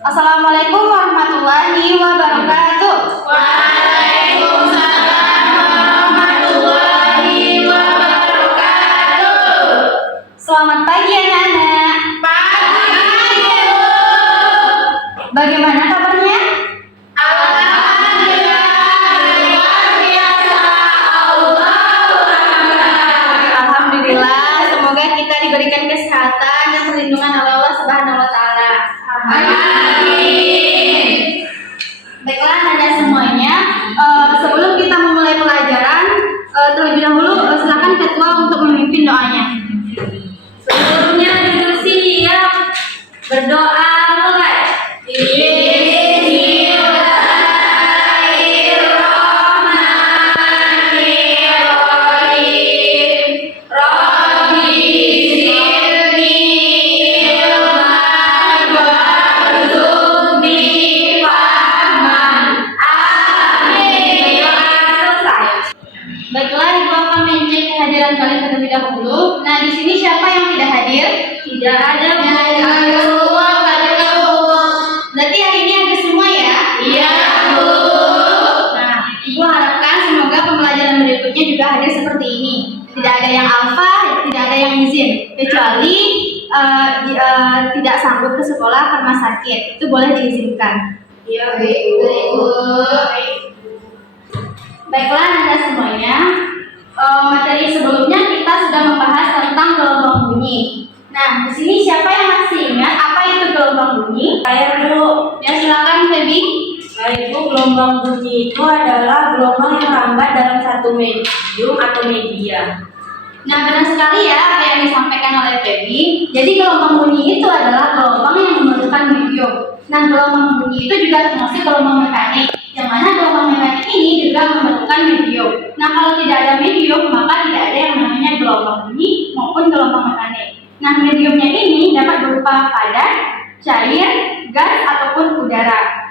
Assalamualaikum warahmatullahi wabarakatuh. Waalaikumsalam warahmatullahi wabarakatuh. Selamat pagi anak-anak. Pagi. Bagaimana kabarnya? Alhamdulillah luar biasa. Alhamdulillah, semoga kita diberikan kesehatan dan perlindungan oleh Allah Subhanahu wa taala. Amin. Baiklah anak-anak semuanya, sebelum kita memulai pelajaran, terlebih dahulu silakan ketua untuk memimpin doanya. Sebelumnya duduk siap. Berdoa mulai. Bismillahirrahmanirrahim. Rabbi zidni ilman warzuqni fahman. Amin. Selesai. Baiklah, Ibu akan mengecek kehadiran kalian terlebih dahulu. Nah, di sini siapa yang tidak hadir? Tidak ada Berarti hari ini ada semua ya? Iya, Bu. Nah, Ibu harapkan semoga pembelajaran berikutnya juga hadir seperti ini. Tidak ada yang alfa, tidak ada yang izin, kecuali tidak sanggup ke sekolah karena sakit. Itu boleh diizinkan. Iya, Bu. Baiklah, Anda semuanya. Materi sebelumnya kita sudah membahas tentang gelombang bunyi. Nah, di sini siapa yang masih ingat apa itu gelombang bunyi? Saya dulu. Ya, silakan Feby. Baik, Bu, gelombang bunyi itu adalah gelombang yang merambat dalam satu medium atau media. Nah, benar sekali ya apa yang disampaikan oleh Feby. Jadi gelombang bunyi itu adalah gelombang yang memerlukan medium. Nah, gelombang bunyi itu juga termasuk gelombang mekanik. Yang mana gelombang mekanik ini juga memerlukan medium. Nah, kalau tidak ada medium, maka tidak ada yang namanya gelombang bunyi maupun gelombang mekanik. Nah, mediumnya ini dapat berupa padat, cair, gas, ataupun udara.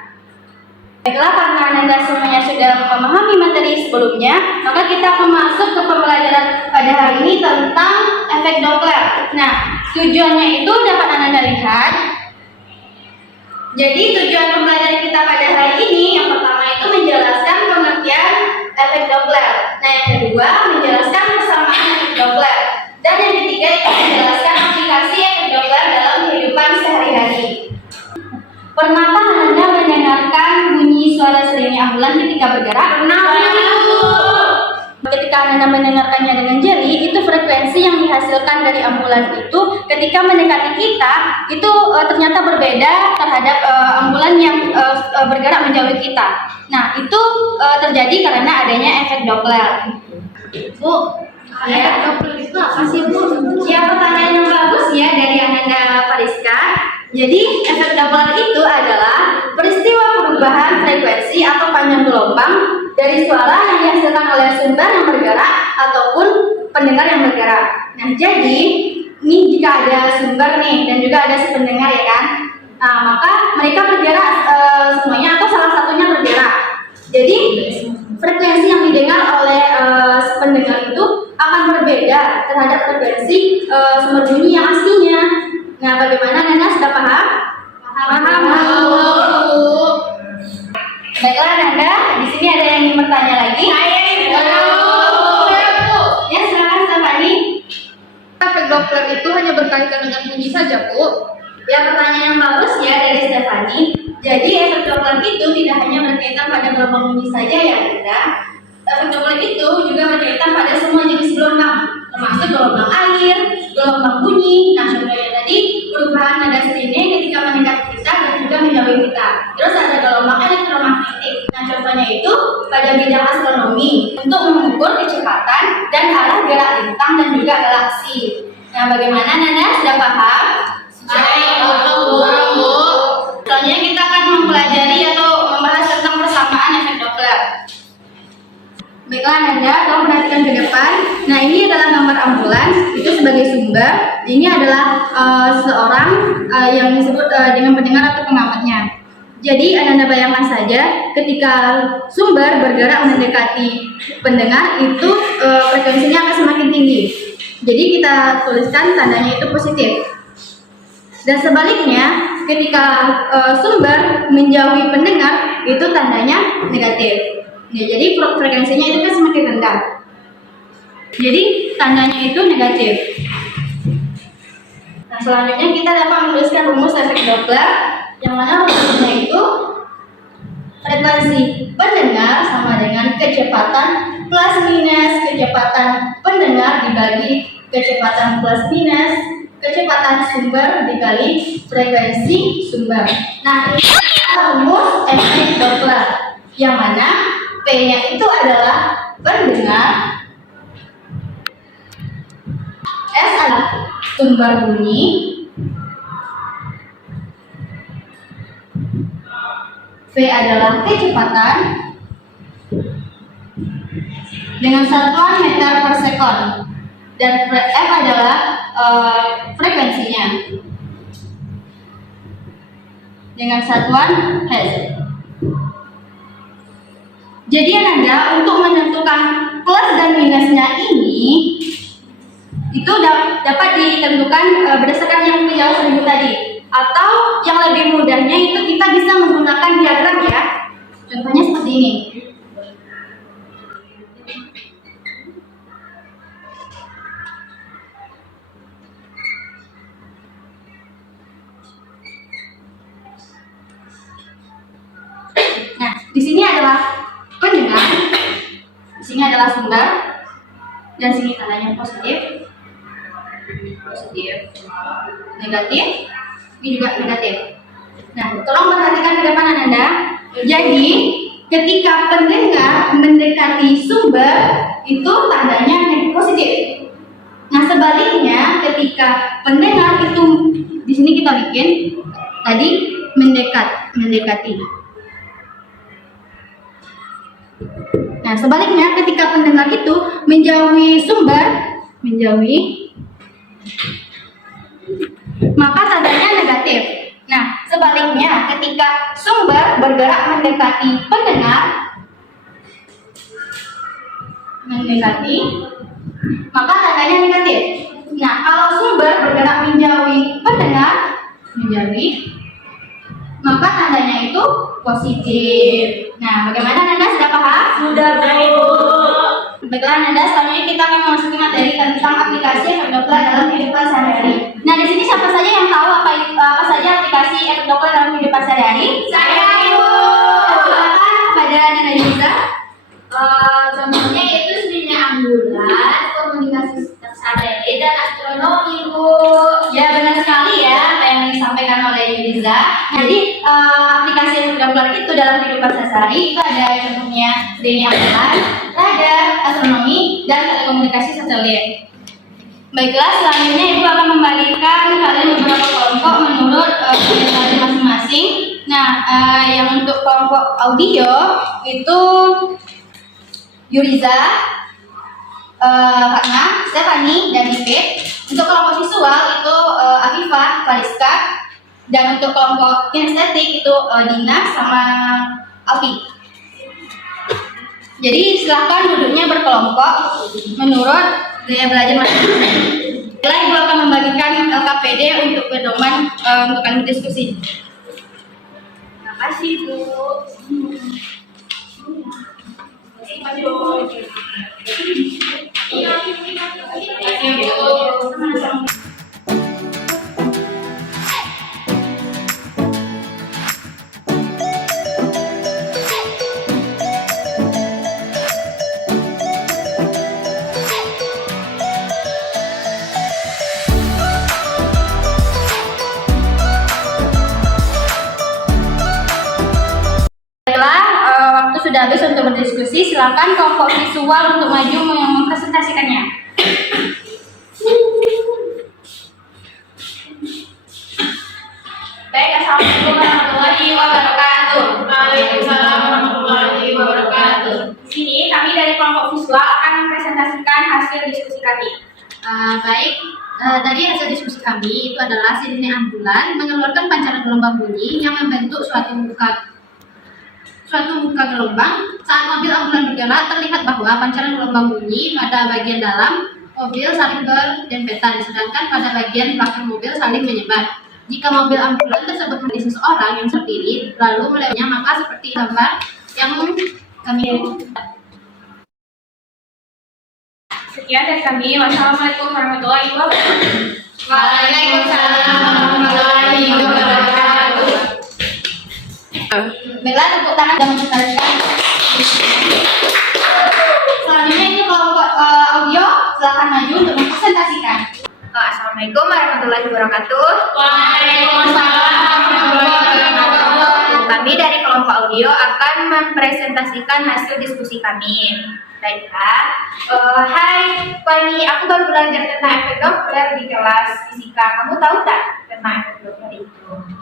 Baiklah, karena Anda semuanya sudah memahami materi sebelumnya, maka kita akan masuk ke pembelajaran pada hari ini tentang efek Doppler. Nah, tujuannya itu dapat Anda lihat. Jadi tujuan pembelajaran kita pada hari ini, yang pertama itu menjelaskan pengertian efek Doppler. Nah, yang kedua menjelaskan persamaan efek Doppler. Dan yang ketiga itu menjelaskan aplikasi efek Doppler dalam kehidupan sehari-hari. Pernahkah Anda mendengarkan bunyi suara seringnya ambulan ketika bergerak? Pernah, Bu. Ketika Anda mendengarkannya dengan jeli, itu frekuensi yang dihasilkan dari ambulan itu ketika mendekati kita itu ternyata berbeda terhadap ambulan yang bergerak menjauhi kita. Nah, itu terjadi karena adanya efek Doppler. Bu, efek Doppler itu apa sih, Bu? Ya, pertanyaan yang bagus ya dari Ananda Fariska. Jadi, efek Doppler itu adalah peristiwa perubahan frekuensi atau panjang gelombang dari suara yang dihasilkan oleh sumber yang bergerak ataupun pendengar yang bergerak. Nah, jadi ini jika ada sumber nih dan juga ada si pendengar ya kan. Nah, maka mereka bergerak semuanya atau salah satunya bergerak. Jadi frekuensi yang didengar oleh si pendengar itu akan berbeda terhadap frekuensi sumber bunyi yang aslinya. Nah, bagaimana Nana sudah paham? Paham. Baiklah Nanda, di sini ada yang ingin bertanya lagi? Ya, silakan Stefani. Efek Doppler itu hanya berkaitan dengan bunyi saja, Bu. Ya, pertanyaan yang bagus ya dari Stefani. Jadi efek Doppler itu tidak hanya berkaitan pada gelombang bunyi saja ya Nanda. Efek Doppler itu juga berkaitan pada semua jenis gelombang, termasuk gelombang air, gelombang bunyi. Nah, contohnya tadi perubahan nada sirine ketika mendekat kita dan juga menjauhi kita. Terus ada gelombang elektromagnetik. Nah, contohnya itu pada bidang astronomi untuk mengukur kecepatan dan arah gerak lintang dan juga galaksi. Nah, bagaimana Nanda sudah paham? Bu. Selanjutnya kita akan mempelajari atau membahas tentang persamaan efek Doppler. Baiklah Nanda, tolong perhatikan ke depan. Nah, ini adalah gambar ambulans, itu sebagai sumber. Ini adalah seorang yang disebut dengan pendengar atau pengamatnya. Jadi Anda bayangkan saja ketika sumber bergerak mendekati pendengar itu frekuensinya akan semakin tinggi. Jadi kita tuliskan tandanya itu positif. Dan sebaliknya, ketika sumber menjauhi pendengar itu tandanya negatif. Ya, jadi frekuensinya itu kan semakin rendah. Jadi tandanya itu negatif. Nah, selanjutnya kita dapat menuliskan rumus efek Doppler yang mana rumusnya itu frekuensi pendengar sama dengan kecepatan plus minus kecepatan pendengar dibagi kecepatan plus minus kecepatan sumber dikali frekuensi sumber. Nah, ini adalah rumus efek Doppler yang mana P-nya itu adalah pendengar, S adalah sumber bunyi, V adalah kecepatan dengan satuan meter per sekon, dan F adalah frekuensinya dengan satuan Hertz. Jadi Ananda, untuk menentukan plus dan minusnya ini itu dapat ditentukan berdasarkan yang penjelasan ibu tadi, atau yang lebih mudahnya itu kita bisa menggunakan diagram ya. Contohnya seperti ini. Nah, di sini adalah pendengar, di sini adalah sumber, dan sini tandanya positif, negatif, ini juga negatif. Nah, tolong perhatikan ke depan Ananda. Jadi, ketika pendengar mendekati sumber itu tandanya positif. Nah, sebaliknya ketika pendengar itu di sini kita bikin tadi mendekati. Nah, sebaliknya ketika pendengar itu menjauhi sumber, maka tandanya negatif. Nah, sebaliknya ketika sumber bergerak mendekati pendengar, maka tandanya negatif. Nah, kalau sumber bergerak menjauhi pendengar, maka tandanya itu positif. Nah, bagaimana Nanda, sudah paham? Sudah, Bu. Baiklah Nanda, selanjutnya kita akan memasuki materi tentang aplikasi efek Doppler dalam kehidupan sehari-hari. Nah, di sini siapa saja yang tahu apa saja aplikasi efek Doppler dalam kehidupan sehari-hari? Saya, Ibu. Silakan pada Nanda Yuza. Contohnya yaitu sendirinya ambulans, komunikasi sehari-hari, dan astronomi, Bu. Ya, benar sekali ya apa yang disampaikan oleh Yuliza. Jadi aplikasi efek Doppler itu dalam kehidupan sehari-hari itu ada contohnya sendirinya ambulans, radar, astronomi, dan telekomunikasi satelit. Baiklah, selanjutnya Ibu akan membagikan kalian beberapa kelompok menurut kalian masing-masing. Nah, yang untuk kelompok audio itu Yuriza, Fatma, Stephanie, dan Ipit. Untuk kelompok visual itu Afifah, Fariska, dan untuk kelompok kinestetik itu Dina sama Alfi. Jadi silahkan duduknya berkelompok menurut gaya belajar masing-masing. Setelah Ibu akan membagikan LKPD untuk pedoman untuk kalian berdiskusi. Terima kasih, Bu. Waktu sudah habis untuk berdiskusi. Silakan kelompok visual untuk maju mempresentasikannya. Baik, assalamualaikum warahmatullahi wabarakatuh. Waalaikumsalam warahmatullahi wabarakatuh. Di sini kami dari kelompok visual akan mempresentasikan hasil diskusi kami. Baik, tadi hasil diskusi kami itu adalah sirine ambulan mengeluarkan pancaran gelombang bunyi yang membentuk suatu muka gelombang. Saat mobil ambulan bergerak, terlihat bahwa pancaran gelombang bunyi pada bagian dalam mobil saling berdempetan, sedangkan pada bagian belakang mobil saling menyebar. Jika mobil ambulan tersebut mengenai seseorang yang terpilih, lalu melewatnya, maka seperti gambar yang kami. Sekian dari kami. Wassalamualaikum warahmatullahi wabarakatuh. Waalaikumsalam warahmatullahi wabarakatuh. Baiklah, tepuk tangan dan menyesuaikan. Selanjutnya ini kelompok audio, silakan maju untuk mempresentasikan. Assalamualaikum warahmatullahi wabarakatuh. Waalaikumsalam warahmatullahi wabarakatuh. Kami dari kelompok audio akan mempresentasikan hasil diskusi kami. Baiklah, hai Fani, aku baru belajar tentang efek Doppler di kelas fisika. Kamu tahu tak tentang efek Doppler itu?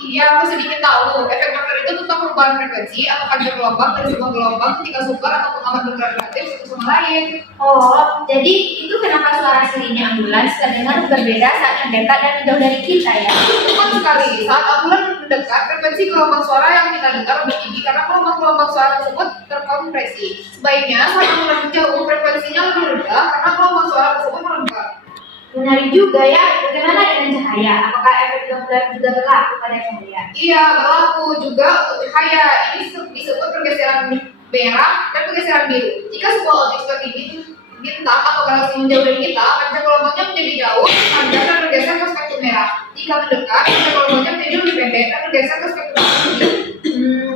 Iya, aku sedikit tahu. Efek Doppler itu tentang perubahan frekuensi atau panjang gelombang dari sebuah gelombang ketika sumber atau pengamat berrelatif satu sama lain. Oh, jadi itu kenapa suara sirine ambulans terdengar berbeda saat mendekat dan jauh dari kita ya? Tepat sekali. Saat ambulan mendekat, frekuensi gelombang suara yang kita dengar lebih tinggi karena gelombang-gelombang suara tersebut terkompresi. Sebaiknya saat ambulan menjauh, frekuensinya lebih rendah karena gelombang suara tersebut merenggang. Menarik juga ya. Bagaimana dengan cahaya? Apakah efek Doppler juga berlaku pada cahaya? Iya, berlaku juga untuk cahaya. Ini disebut pergeseran merah dan pergeseran biru. Jika sebuah objek seperti bintang atau galaksi menjauh dari kita, panjang gelombangnya menjadi jauh, panjang dan bergeser ke spektrum merah. Jika mendekat, panjang gelombangnya menjadi lebih pendek dan bergeser ke spektrum biru.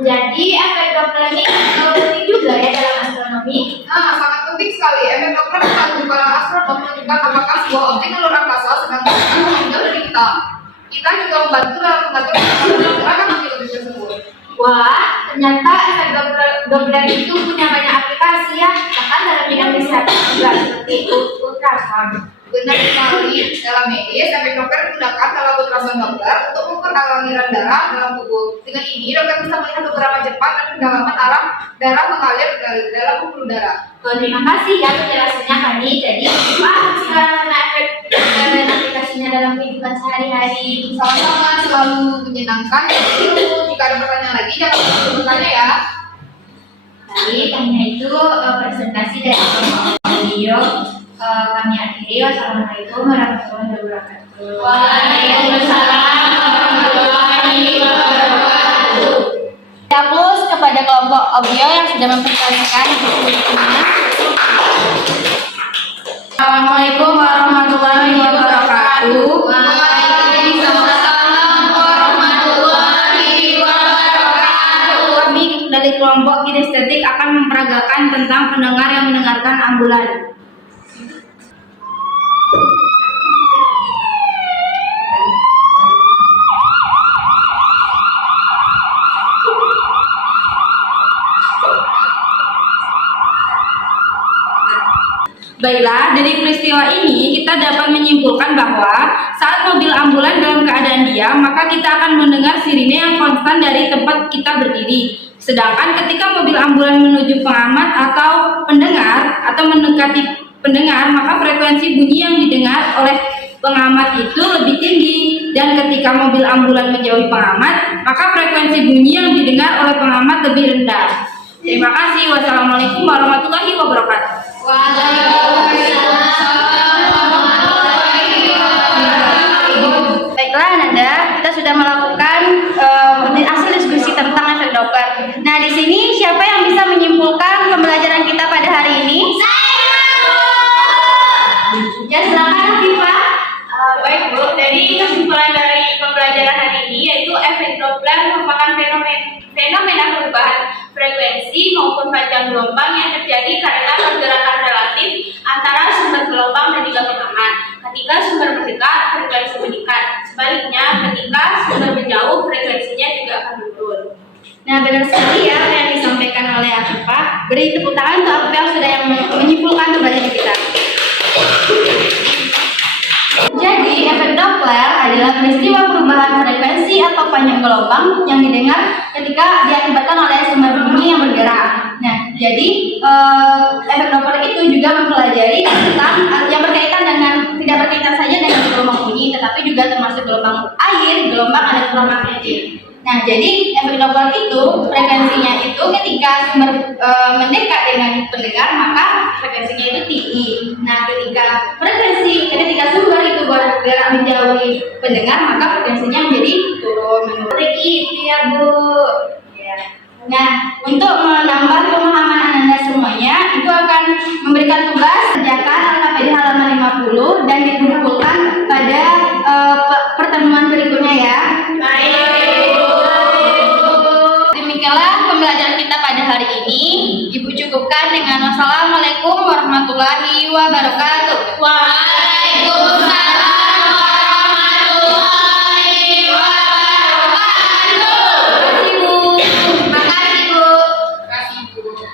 Jadi efek Doppler ini penting juga ya dalam astronomi. Nah, sangat penting sekali. Efek Doppler membantu para astronom menentukan apakah sebuah objek di luar angkasa sedang mendekat atau menjauh dari kita. Kita juga membantu dalam mengatur gerakan objek tersebut. Wah, ternyata efek Doppler itu punya banyak aplikasi ya, bahkan dalam bidang kesehatan juga seperti ultrasound. Benar sekali, dalam medis, efek Doppler digunakan dalam ultrasound Doppler untuk mengukur aliran darah dalam tubuh. Dengan ini, dokter bisa melihat beberapa cepat dan kedalaman arah darah mengalir dalam pembuluh darah. Terima kasih ya penjelasannya Fani. Jadi, wah, sekarang tentang efek dan aplikasinya dalam kehidupan sehari-hari. Sama-sama, selalu menyenangkan. Jadi, jika ada pertanyaan lagi, jangan lupa bertanya ya. Baik, hanya itu presentasi dari audio kami akhiri. Wassalamualaikum warahmatullahi wabarakatuh. Waalaikumsalam warahmatullahi wabarakatuh. Hapus kepada kelompok audio yang sudah mempresentasikan diskusinya. Assalamualaikum warahmatullahi wabarakatuh. Waalaikumsalam warahmatullahi wabarakatuh. Kami dari kelompok kinestetik akan memperagakan tentang pendengar yang mendengarkan ambulan. Baiklah, dari peristiwa ini kita dapat menyimpulkan bahwa saat mobil ambulan dalam keadaan diam, maka kita akan mendengar sirine yang konstan dari tempat kita berdiri. Sedangkan ketika mobil ambulan menuju pengamat atau pendengar atau mendekati pendengar, maka frekuensi bunyi yang didengar oleh pengamat itu lebih tinggi. Dan ketika mobil ambulan menjauhi pengamat, maka frekuensi bunyi yang didengar oleh pengamat lebih rendah. Terima kasih. Wassalamualaikum warahmatullahi wabarakatuh. Baiklah Ananda, kita sudah melakukan hasil diskusi tentang efek Doppler. Nah, di sini siapa yang bisa menyimpulkan pembelajaran kita pada hari ini? Ya, silakan Viva. Baik Bu, jadi kesimpulan dari pembelajaran hari ini yaitu efek Doppler merupakan fenomena perubahan frekuensi maupun panjang gelombang yang terjadi karena pergerakan relatif antara sumber gelombang dan juga pengamat. Ketika sumber mendekat, frekuensi meningkat. Sebaliknya, ketika sumber menjauh, frekuensinya juga akan menurun. Nah, benar sekali ya apa yang disampaikan oleh Afifa. Beri tepuk tangan untuk Afifa yang sudah menyimpulkan pembelajaran kita. Jadi, efek Doppler adalah peristiwa perubahan frekuensi atau panjang gelombang yang didengar ketika diakibatkan oleh sumber bunyi yang bergerak. Nah, jadi efek Doppler itu juga mempelajari tentang yang berkaitan dengan, tidak berkaitan saja dengan gelombang bunyi, tetapi juga termasuk gelombang air, gelombang elektromagnetik. Nah, jadi efek Doppler itu frekuensinya itu ketika sumber mendekat dengan pendengar, maka frekuensinya itu tinggi. Nah, ketika sumber itu bergerak menjauhi pendengar, maka frekuensinya menjadi turun menurun. Seperti itu ya Bu. Ya. Nah, untuk menambah pemahaman Anda semuanya, itu akan memberikan tugas kerjakan LKPD halaman 50 dan dikumpulkan pada pertemuan berikutnya ya. Demikianlah pembelajaran kita pada hari ini. Ibu cukupkan dengan wassalamualaikum warahmatullahi wabarakatuh. Waalaikumsalam warahmatullahi wabarakatuh. Makasih Bu. Makasih Bu.